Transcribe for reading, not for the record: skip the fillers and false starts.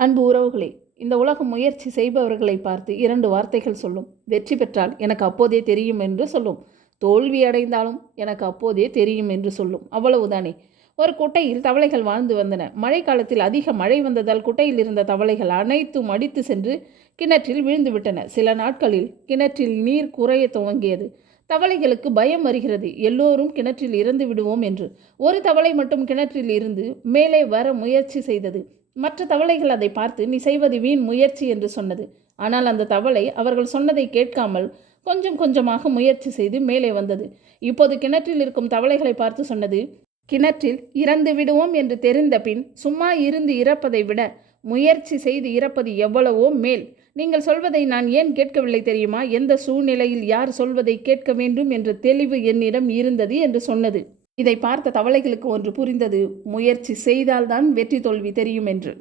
அன்பு உறவுகளே, இந்த உலகம் முயற்சி செய்பவர்களை பார்த்து 2 வார்த்தைகள் சொல்லும். வெற்றி பெற்றால் எனக்கு அப்போதே தெரியும் என்று சொல்லும். தோல்வி அடைந்தாலும் எனக்கு அப்போதே தெரியும் என்று சொல்லும். அவ்வளவுதானே. ஒரு குட்டையில் தவளைகள் வாழ்ந்து வந்தன. மழை காலத்தில் அதிக மழை வந்ததால் குட்டையில் இருந்த தவளைகள் அனைத்தும் அடித்து சென்று கிணற்றில் விழுந்து விட்டன. சில நாட்களில் கிணற்றில் நீர் குறைய துவங்கியது. தவளைகளுக்கு பயம் வருகிறது. எல்லோரும் கிணற்றில் இறந்து விடுவோம் என்று. ஒரு தவளை மட்டும் கிணற்றில் இருந்து மேலே வர முயற்சி செய்தது. மற்ற தவளைகள் அதை பார்த்து நீ செய்வது வீண் முயற்சி என்று சொன்னது. ஆனால் அந்த தவளை அவர்கள் சொன்னதை கேட்காமல் கொஞ்சம் கொஞ்சமாக முயற்சி செய்து மேலே வந்தது. இப்போது கிணற்றில் இருக்கும் தவளைகளை பார்த்து சொன்னது, கிணற்றில் இறந்து விடுவோம் என்று தெரிந்த பின் சும்மா இருந்து இறப்பதை விட முயற்சி செய்து இறப்பது எவ்வளவோ மேல். நீங்கள் சொல்வதை நான் ஏன் கேட்கவில்லை தெரியுமா? எந்த சூழ்நிலையில் யார் சொல்வதை கேட்க வேண்டும் என்ற தெளிவு என்னிடம் இருந்தது என்று சொன்னது. இதை பார்த்த தவளைகளுக்கு ஒன்று புரிந்தது. முயற்சி செய்தால்தான் வெற்றி தோல்வி தெரியும் என்று.